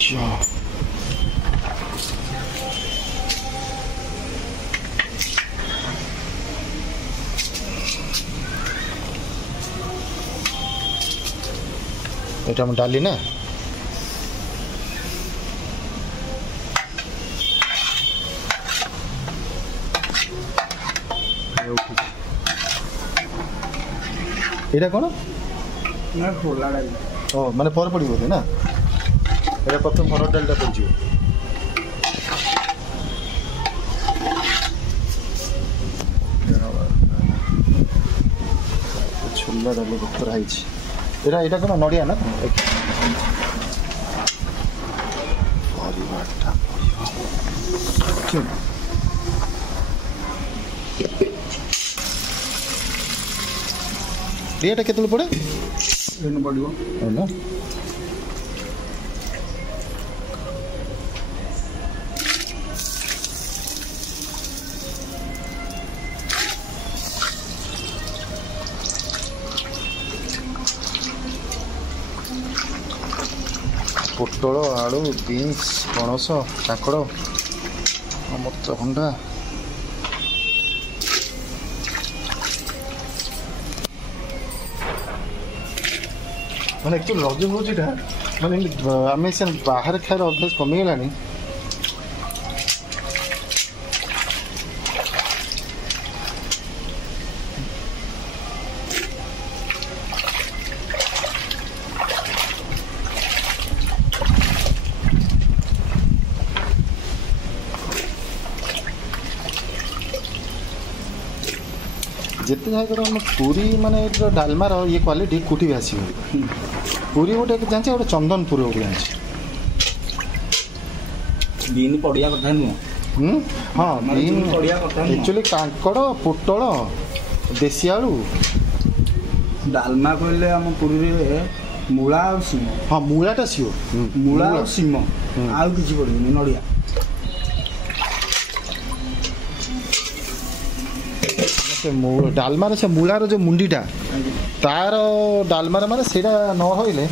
এটা আমি ডালি না এটা কোন না খোলা ডাল ও মানে পরে পড়িব না এটা প্রথম হরড় ডালটা পড়িব ছোলা ডাল করা হয়েছে এটা এটা কোন নড়িয়া না ପରିବାରଟା ରେଟ୍ କେତେବେଳେ ପଡ଼େ ପଡ଼ିବ ହେଲା ପୋଟଳ ଆଳୁ ବିନ୍ସ ପଣସ କାଙ୍କଡ଼ ଅମୃତଭଣ୍ଡା ମାନେ ଆକ୍ଚୁଆଲି ରଜ ହେଉଛି ଏଇଟା ମାନେ ଆମେ ସେ ବାହାରେ ଖାଇବାର ଅଭ୍ୟାସ କମିଗଲାଣି जिते जगह हम पूरी माने डालमार ये क्वालिटी कोटी भी आस पूरी गोटे जाने गोटे चंदनपुर गोटे जाने बीन पड़िया कथा नुह हाँ बीन एक्चुअली कांकड़ पोटल देसी आलू डालमा कहले आम पुरी मूला और सीम हाँ मूलाटा सिओ मूला और सीम आउ किसी पड़ेनि नड़िया डालमार से मूलार जो मुंडीटा तार डालमार माने सेटा न होइले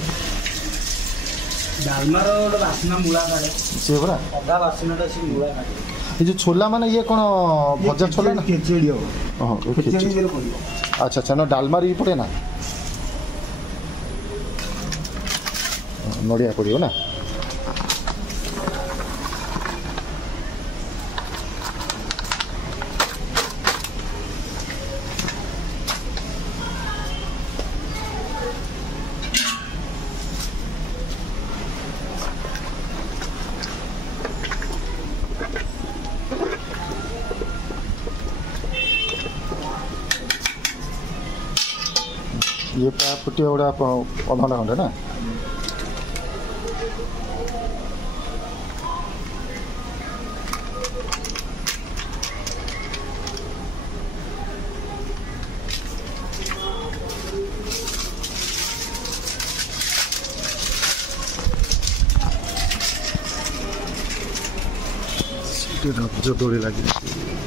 डालमार गोटे बासना मूला काटे से बरा अदा बासनाटा से मूला काटे ये जो छोला माने ये कोन भजा छोला ना खिचड़ी हो हां खिचड़ी जरे पड़ियो अच्छा अच्छा ना डालमार ही पड़े ना नड़िया पड़ियो ना ये फुटी गुड़ा अधघंटा घंटे ना रज दौड़ी लगे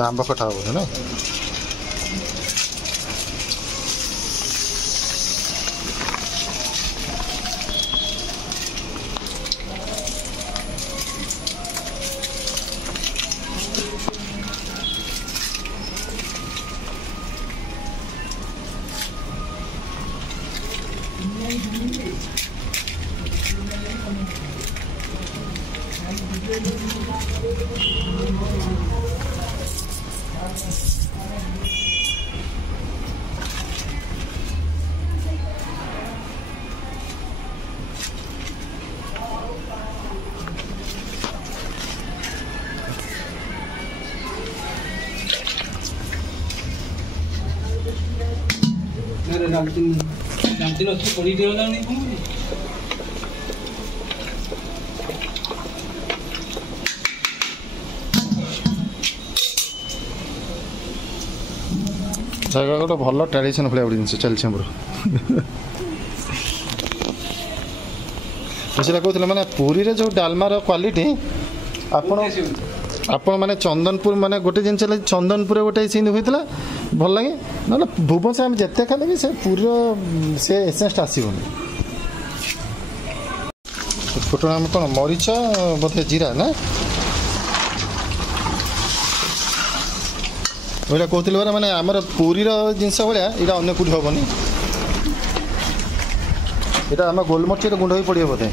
आंब कटा हो ना ଡାଲଚିନି ଅଛି ପଡ଼ି ଦିଆଗଲାଣି ଜାଗା ଗୋଟେ ଭଲ ଟ୍ରାଡିସନ୍ ଭଳିଆ ଗୋଟେ ଜିନିଷ ଚାଲିଛି ଆମର। ସେଟା କହୁଥିଲେ ମାନେ ପୁରୀରେ ଯେଉଁ ଡାଲମାର କ୍ୱାଲିଟି ଆପଣ ମାନେ ଚନ୍ଦନପୁର ମାନେ ଗୋଟେ ଜିନିଷ ହେଲା ଚନ୍ଦନପୁରରେ ଗୋଟେ ସିନ୍ ହୋଇଥିଲା ଭଲ ଲାଗେ, ନହେଲେ ଭୁବନେଶ୍ୱର ଆମେ ଯେତେ ଖାଇଲେ ବି ସେ ପୁରୀର ସେ ଏସେନ୍ସଟା ଆସିବନି। ଫୁଟଣ ଆମେ କ'ଣ ମରିଚ ବୋଧେ ଜିରା ନା ଏଇଟା କହୁଥିଲେ ପରା ମାନେ ଆମର ପୁରୀର ଜିନିଷ ଭଳିଆ ଏଇଟା ଅନ୍ୟ କେଉଁଠି ହେବନି। ଏଇଟା ଆମ ଗୋଲମରିଚରେ ଗୁଣ୍ଡ ହୋଇ ପଡ଼ିବ ବୋଧେ।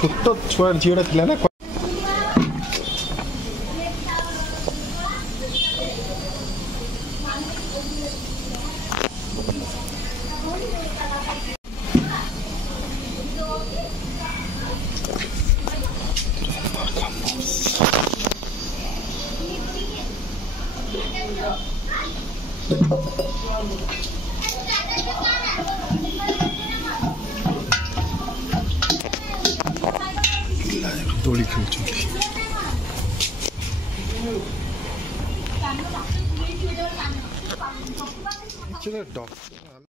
ଛୋଟ ଛୁଆ ଝିଅଟା ଥିଲା ନା ଦୋଳି ଖେଳୁଛନ୍ତି।